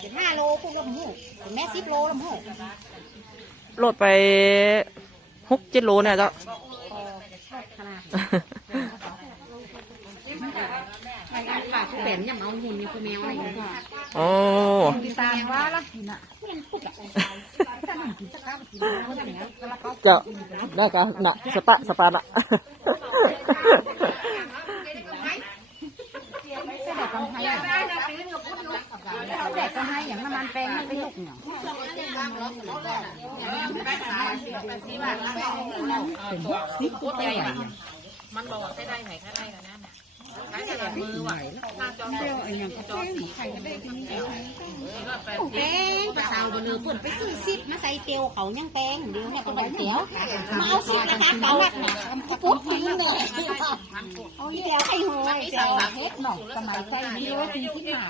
เป็นห้าโลพวกลำหูเป็นแม่สิบโลลำหูโหลดไปหกเจ็ดโลเนี่ยเจ้า ขนาดไอ้อันขาทุกเป็นยังเอาหุ่นนี่คือแมวอะไรอย่างเงี้ยโอ้กีตาร์ว่าละกินอะเพื่อนพูดอะถ้าหนุ่มกินสักครั้งกินแล้วอย่างเงี้ยแล้วเขาเจ้า ได้กันน่ะสปะสปาน่ะ เขาแดกกำไพอย่างน้ำมันแป้งมันเป็นลูกเนี่ยเป็นสิบตัวใหญ่มันบอกว่าใช้ได้ไหนค่ได้กันนั่นน่ะใช้แต่มือไหวหน้าจอเดียวไอ้ยังจอสีไข่ก็ได้ที่นี่แป้งปลาสาวบนเรือเพิ่นไปซื้อซิปมาใส่เตียวเขายังแป้งเดี๋ยวแม่ก็ได้เตียวมาเอาซิปนะคะเก่าหนักหนักปุ๊บทิ้งเลย เอาอีเดียวให้หัวเดียวเฮ็ดหนอกสมัยใส่ดีว่าดีที่หนา